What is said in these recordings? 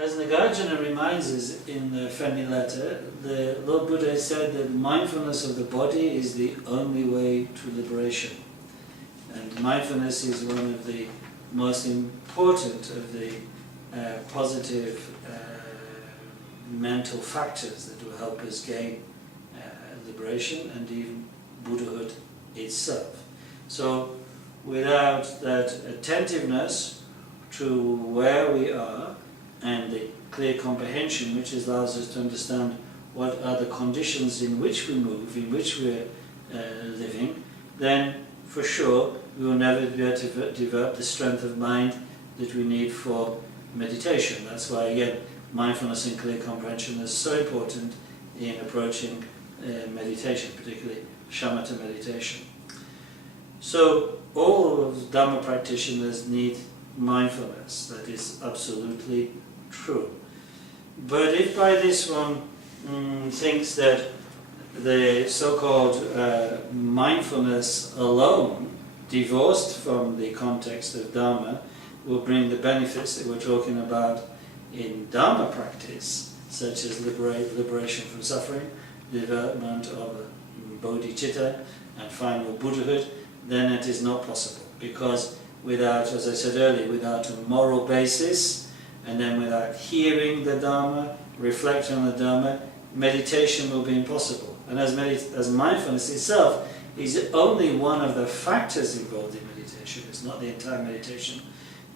As Nagarjuna reminds us in the friendly letter, the Lord Buddha said that mindfulness of the body is the only way to liberation. And mindfulness is one of the most important of the positive mental factors that will help us gain liberation and even Buddhahood itself. So without that attentiveness to where we are and the clear comprehension which allows us to understand what are the conditions in which we move, in which we're living, then for sure we will never be able to develop the strength of mind that we need for meditation. That's why, again, mindfulness and clear comprehension is so important in approaching meditation, particularly shamatha meditation. So all of Dhamma practitioners need mindfulness. That is absolutely true. But if by this one thinks that the so-called mindfulness alone, divorced from the context of Dhamma, will bring the benefits that we're talking about in Dhamma practice, such as liberation from suffering, development of bodhicitta, and final Buddhahood, then it is not possible. Because without, as I said earlier, without a moral basis, and then without hearing the Dhamma, reflecting on the Dhamma, meditation will be impossible. And as mindfulness itself is only one of the factors involved in meditation, it's not the entire meditation,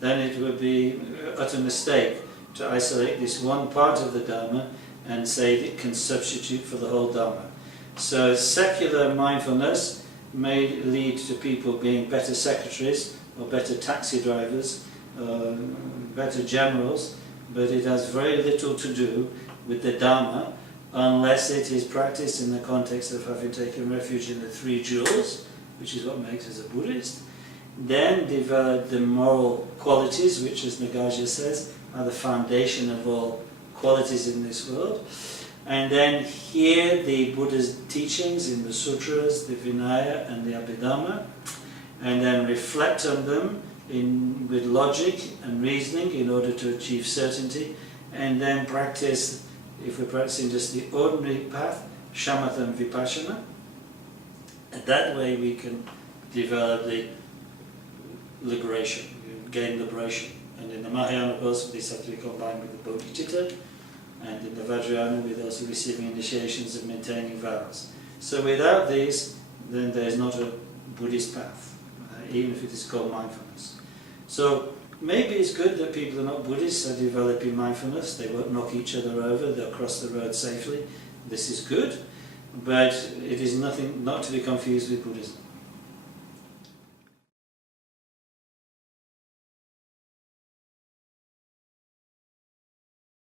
then it would be an utter mistake to isolate this one part of the Dhamma and say it can substitute for the whole Dhamma. So secular mindfulness may lead to people being better secretaries or better taxi drivers, better generals, but it has very little to do with the Dhamma unless it is practiced in the context of having taken refuge in the three jewels, which is what makes us a Buddhist. Then develop the moral qualities, which, as Nagarjuna says, are the foundation of all qualities in this world. And then hear the Buddha's teachings in the sutras, the Vinaya and the Abhidhamma, and then reflect on them with logic and reasoning in order to achieve certainty, and then practice, if we're practicing just the ordinary path, shamatha and vipassana. And that way we can develop the liberation, gain liberation. And in the Mahayana, of course, this has to be combined with the bodhicitta, and in the Vajrayana with also receiving initiations and maintaining vows. So without these, then there is not a Buddhist path, even if it is called mindfulness. So maybe it's good that people are not Buddhists are developing mindfulness. They won't knock each other over, they'll cross the road safely. This is good, but it is nothing not to be confused with Buddhism.